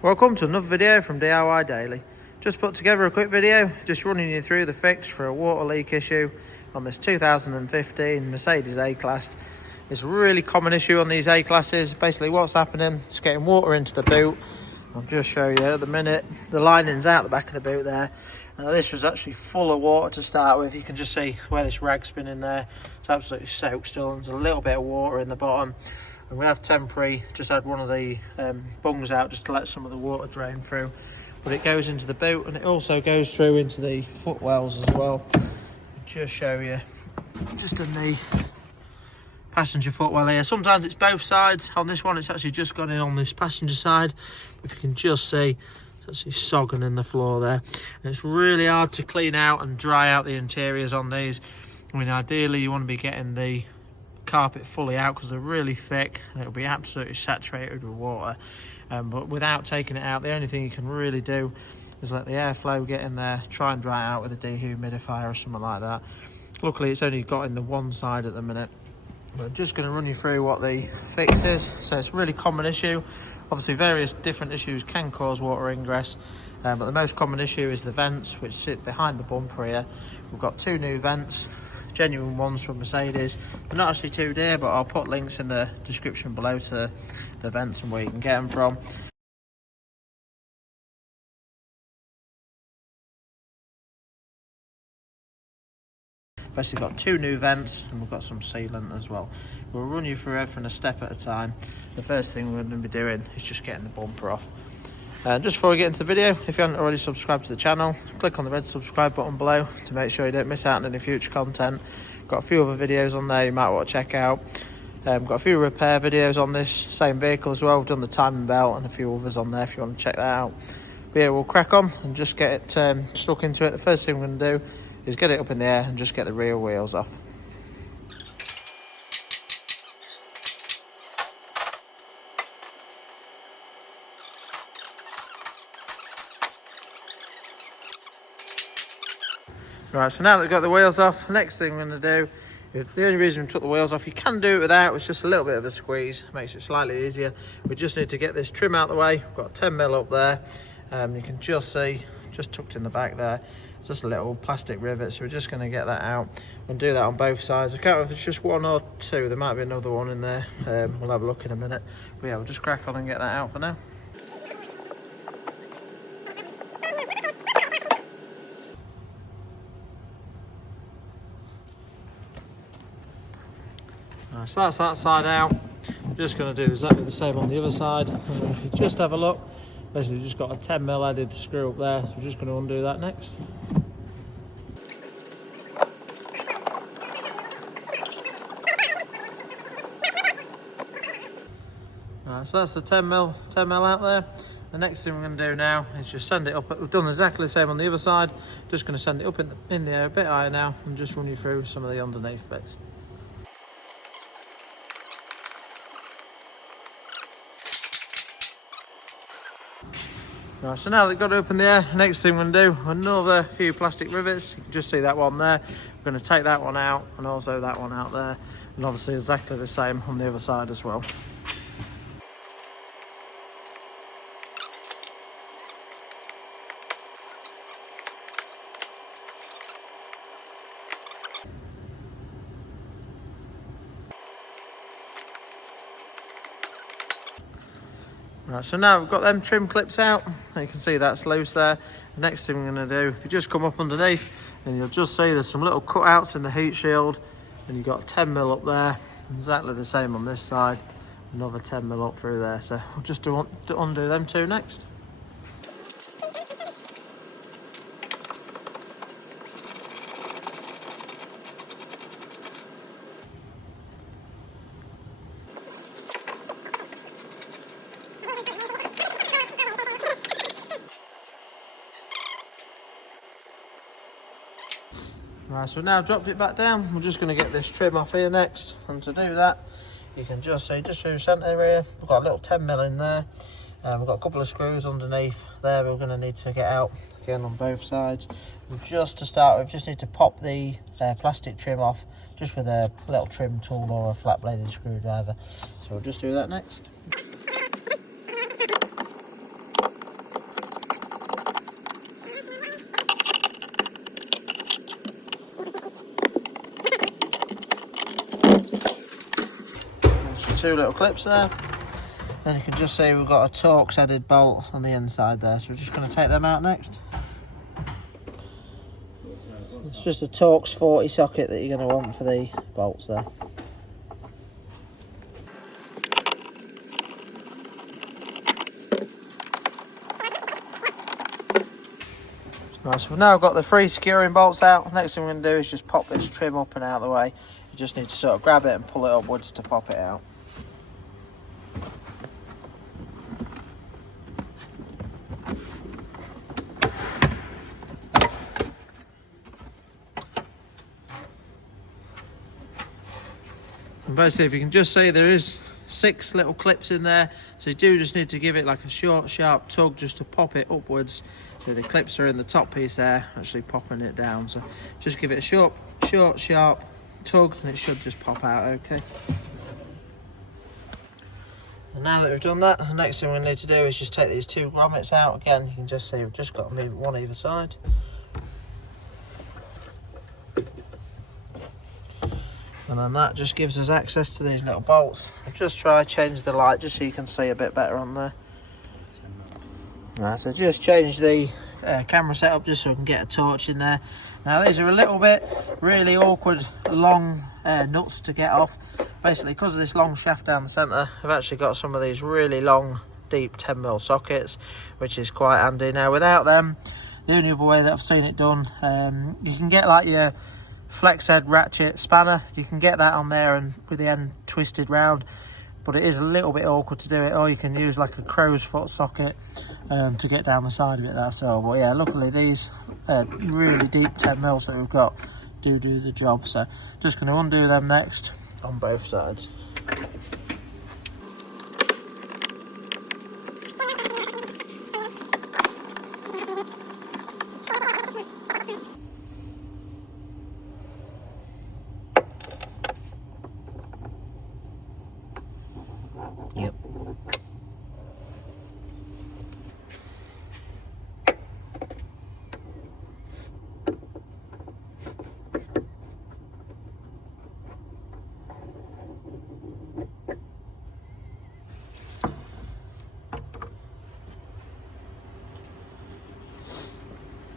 Welcome to another video from DIY Daily. Just put together a quick video, just running you through the fix for a water leak issue on this 2015 Mercedes A-Class. It's a really common issue on these A-Classes. Basically what's happening, it's getting water into the boot. I'll just show you at the minute. The lining's out the back of the boot there. This was actually full of water to start with. You can just see where this rag's been in there. It's absolutely soaked still, and there's a little bit of water in the bottom. And we have temporary, just had one of the bungs out just to let some of the water drain through. But it goes into the boot, and it also goes through into the footwells as well. I'll just show you, just in the passenger footwell here. Sometimes it's both sides. On this one, it's actually just gone in on this passenger side. If you can just see, it's actually sogging in the floor there. And it's really hard to clean out and dry out the interiors on these. I mean, ideally, you want to be getting the carpet fully out because they're really thick and it'll be absolutely saturated with water, but without taking it out, the only thing you can really do is let the airflow get in there, try and dry it out with a dehumidifier or something like that. Luckily it's only got in the one side at the minute, but I'm just going to run you through what the fix is. So it's a really common issue. Obviously various different issues can cause water ingress, but the most common issue is the vents which sit behind the bumper here. We've got two new vents, genuine ones from Mercedes. They're not actually too dear, but I'll put links in the description below to the vents and where you can get them from. Basically got two new vents and we've got some sealant as well. We'll run you through everything a step at a time. The first thing we're going to be doing is just getting the bumper off. Just before we get into the video, if you haven't already subscribed to the channel, click on the red subscribe button below to make sure you don't miss out on any future content. Got a few other videos on there you might want to check out. Got a few repair videos on this same vehicle as well. We've done the timing belt and a few others on there if you want to check that out. But yeah, we'll crack on and just get it stuck into it. The first thing we're going to do is get it up in the air and just get the rear wheels off. Right, so now that we've got the wheels off, next thing we're going to do, the only reason we took the wheels off, you can do it without, it's just a little bit of a squeeze, makes it slightly easier. We just need to get this trim out of the way. We've got a 10mm up there, you can just see, just tucked in the back there, it's just a little plastic rivet, so we're just going to get that out and do that on both sides. I can't remember if it's just one or two, there might be another one in there, we'll have a look in a minute. But yeah, we'll just crack on and get that out for now. So that's that side out. Just going to do exactly the same on the other side. And if you just have a look, basically we've just got a 10mm headed screw up there, so we're just going to undo that next. So that's the 10mm out there. The next thing we're going to do now is just send it up. We've done exactly the same on the other side. Just going to send it up in the air a bit higher now and just run you through some of the underneath bits. Right, so now that we've got it up in the air, next thing we're going to do, another few plastic rivets. You can just see that one there. We're going to take that one out and also that one out there. And obviously exactly the same on the other side as well. Right, so now we've got them trim clips out. You can see that's loose there. The next thing we're going to do, if you just come up underneath, and you'll just see there's some little cutouts in the heat shield, and you've got 10mm up there, exactly the same on this side, another 10mm up through there. So we'll just undo them two next. Right, so now I've dropped it back down. We're just going to get this trim off here next, and to do that, you can just see just through the centre here, we've got a little 10mm in there. We've got a couple of screws underneath there we're going to need to get out again on both sides. Just to start with, just need to pop the plastic trim off just with a little trim tool or a flat bladed screwdriver. So we'll just do that next. two little clips there. And you can just see we've got a Torx headed bolt on the inside there, so we're just going to take them out next. It's just a Torx 40 socket that you're going to want for the bolts there. Right, so we've now got the three securing bolts out. Next thing we're going to do is just pop this trim up and out of the way. You just need to sort of grab it and pull it upwards to pop it out. And basically, if you can just see, there is 6 little clips in there, so you do just need to give it like a short sharp tug just to pop it upwards. So the clips are in the top piece there, actually popping it down, so just give it a short sharp tug and it should just pop out okay. And now that we've done that, the next thing we need to do is just take these 2 grommets out. Again, you can just see we've just got to move one either side. And then that just gives us access to these little bolts. I'll just try to change the light just so you can see a bit better on there. Right, so just change the camera setup just so we can get a torch in there. Now these are a little bit really awkward long nuts to get off. Basically, because of this long shaft down the centre, I've actually got some of these really long deep 10mm sockets, which is quite handy. Now without them, the only other way that I've seen it done, you can get like your flex head ratchet spanner, you can get that on there and with the end twisted round, but it is a little bit awkward to do it, or you can use like a crow's foot socket to get down the side of it, that's all. But yeah, luckily these really deep 10mm that we've got do the job, so just going to undo them next on both sides. Yep.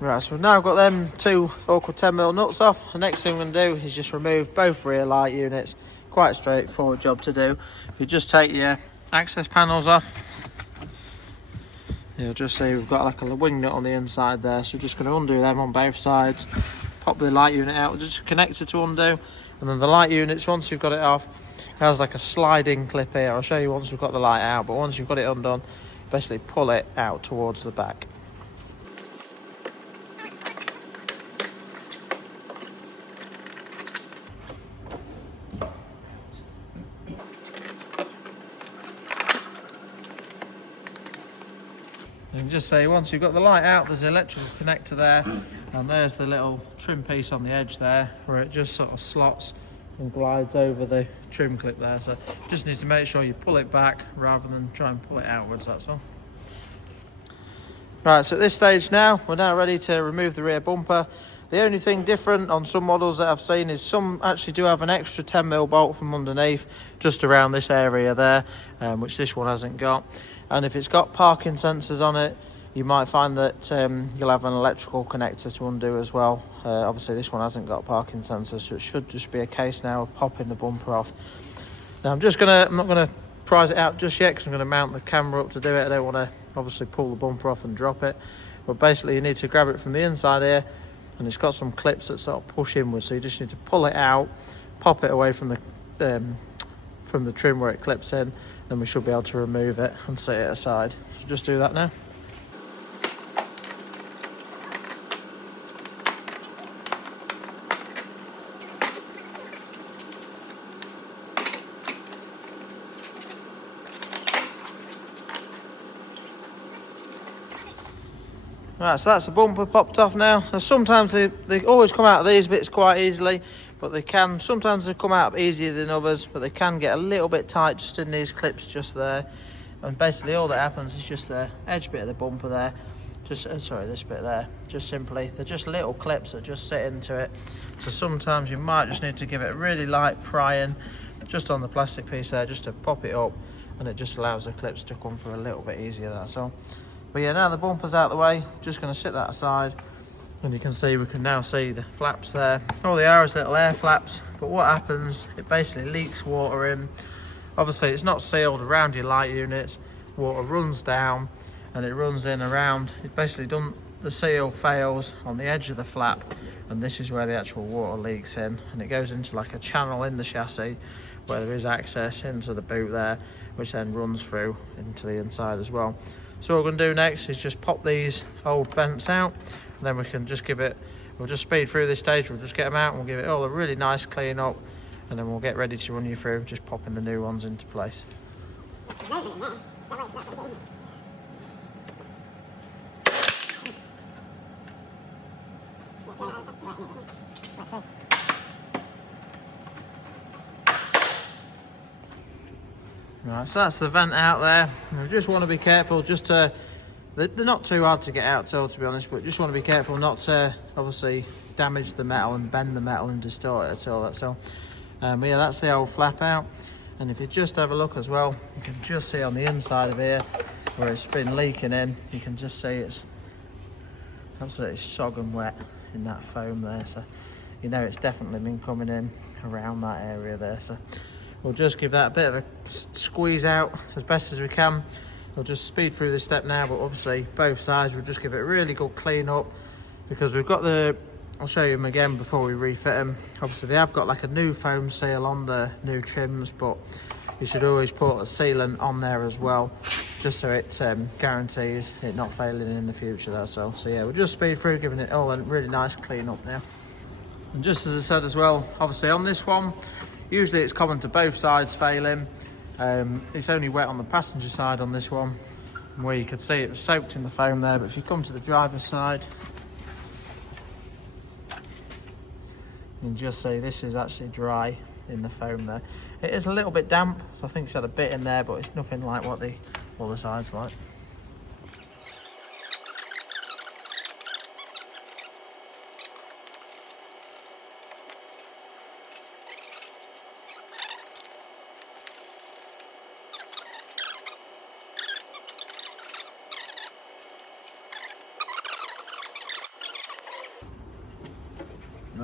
Right, so we've now got them 2 awkward 10mm nuts off. The next thing we're going to do is just remove both rear light units. Quite a straightforward job to do. If you just take your access panels off, you'll just see we've got like a wing nut on the inside there, so we're just going to undo them on both sides, pop the light unit out, just a connector to undo, and then the light units, once you've got it off, it has like a sliding clip here. I'll show you once we've got the light out, but once you've got it undone, basically pull it out towards the back. You can just see once you've got the light out, there's an electrical connector there, and there's the little trim piece on the edge there where it just sort of slots and glides over the trim clip there. So just need to make sure you pull it back rather than try and pull it outwards, that's all. Right, so at this stage now, we're now ready to remove the rear bumper. The only thing different on some models that I've seen is some actually do have an extra 10mm bolt from underneath, just around this area there, which this one hasn't got. And if it's got parking sensors on it, you might find that you'll have an electrical connector to undo as well. Obviously this one hasn't got parking sensors, so it should just be a case now of popping the bumper off. Now I'm not gonna prise it out just yet because I'm gonna mount the camera up to do it. I don't want to obviously pull the bumper off and drop it. But basically you need to grab it from the inside here, and it's got some clips that sort of push inwards, so you just need to pull it out, pop it away from the trim where it clips in, and we should be able to remove it and set it aside. So just do that now. Right, so that's the bumper popped off now. And sometimes they always come out of these bits quite easily, but sometimes they come out easier than others, but they can get a little bit tight just in these clips just there. And basically all that happens is just the edge bit of the bumper there, sorry, this bit there, just simply, they're just little clips that just sit into it. So sometimes you might just need to give it a really light prying, just on the plastic piece there, just to pop it up, and it just allows the clips to come through a little bit easier, that's all. But yeah, now the bumper's out of the way, just going to sit that aside, and you can see, we can now see the flaps there. All they are is little air flaps, but what happens, it basically leaks water in. Obviously it's not sealed around your light units, water runs down and it runs in around. It basically done, the seal fails on the edge of the flap, and this is where the actual water leaks in, and it goes into like a channel in the chassis where there is access into the boot there, which then runs through into the inside as well. So what we're going to do next is just pop these old vents out, and then we can just give it, we'll just speed through this stage, we'll just get them out and we'll give it all a really nice clean up, and then we'll get ready to run you through just popping the new ones into place. Right, so that's the vent out there. We just want to be careful just to, they're not too hard to get out at all, to be honest, but just want to be careful not to obviously damage the metal and bend the metal and distort it at all, that's all. But yeah, that's the old flap out, and if you just have a look as well, you can just see on the inside of here where it's been leaking in, you can just see it's absolutely sogging wet in that foam there, so you know it's definitely been coming in around that area there. So we'll just give that a bit of a squeeze out as best as we can. We'll just speed through this step now, but obviously both sides we'll just give it a really good clean up, because we've got the, I'll show you them again before we refit them. Obviously they have got like a new foam seal on the new trims, but you should always put a sealant on there as well, just so it guarantees it not failing in the future, that's all. So yeah, we'll just speed through, giving it all a really nice clean up now. And just as I said as well, obviously on this one, usually it's common to both sides failing. It's only wet on the passenger side on this one, where you could see it was soaked in the foam there, but if you come to the driver's side, you can just see this is actually dry in the foam there. It is a little bit damp, so I think it's had a bit in there, but it's nothing like what the other side's like.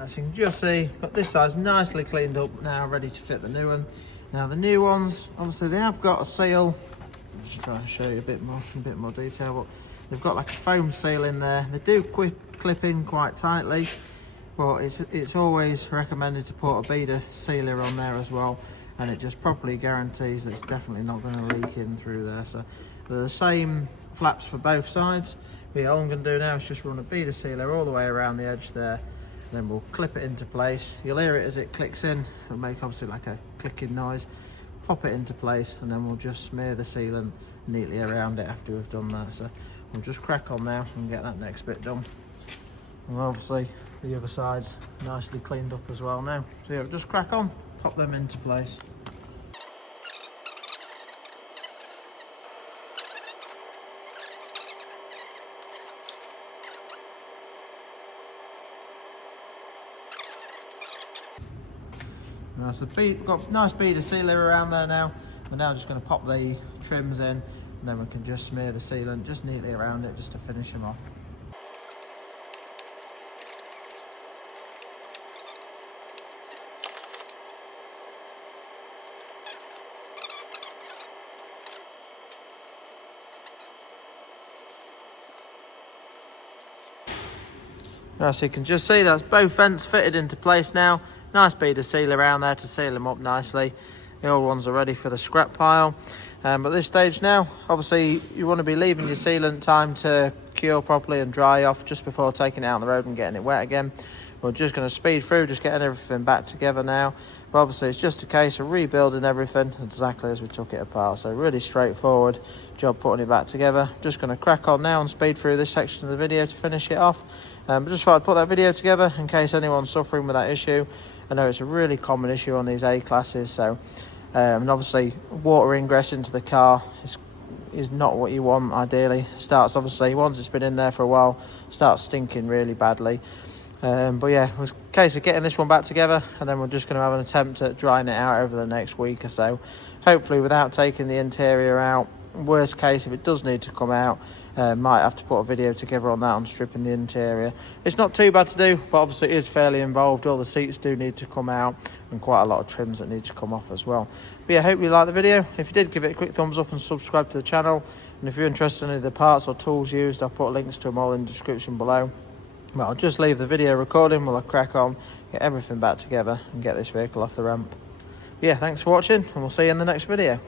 As you can just see, got this side's nicely cleaned up now, ready to fit the new one. Now the new ones, obviously they have got a seal. I'll just try and show you a bit more detail, but they've got like a foam seal in there. They do clip in quite tightly, but it's always recommended to put a beader sealer on there as well, and it just properly guarantees that it's definitely not going to leak in through there. So they're the same flaps for both sides. But all I'm going to do now is just run a beader sealer all the way around the edge there. Then we'll clip it into place. You'll hear it as it clicks in. It'll make obviously like a clicking noise. Pop it into place, and then we'll just smear the sealant neatly around it after we've done that. So we'll just crack on now and get that next bit done. And obviously the other side's nicely cleaned up as well now. So yeah, we'll just crack on, pop them into place. So we've got a nice beader sealer around there now. We're now just going to pop the trims in, and then we can just smear the sealant just neatly around it just to finish them off. So you can just see that's both vents fitted into place now. Nice beader seal around there to seal them up nicely. The old ones are ready for the scrap pile. But this stage now, obviously you want to be leaving your sealant time to cure properly and dry off just before taking it out on the road and getting it wet again. We're just going to speed through, just getting everything back together now. But obviously it's just a case of rebuilding everything exactly as we took it apart. So really straightforward job putting it back together. Just going to crack on now and speed through this section of the video to finish it off. But just thought I'd put that video together in case anyone's suffering with that issue. I know it's a really common issue on these A classes, so and obviously water ingress into the car is not what you want ideally. Starts obviously once it's been in there for a while, starts stinking really badly. But yeah, it was a case of getting this one back together, and then we're just going to have an attempt at drying it out over the next week or so, hopefully without taking the interior out. Worst case, if it does need to come out, might have to put a video together on that, on stripping the interior. It's not too bad to do, but obviously it is fairly involved. All the seats do need to come out, and quite a lot of trims that need to come off as well. But yeah, hope you liked the video. If you did, give it a quick thumbs up and subscribe to the channel. And if you're interested in any of the parts or tools used, I'll put links to them all in the description below. Well, I'll just leave the video recording while I crack on, get everything back together and get this vehicle off the ramp. Yeah, thanks for watching, and we'll see you in the next video.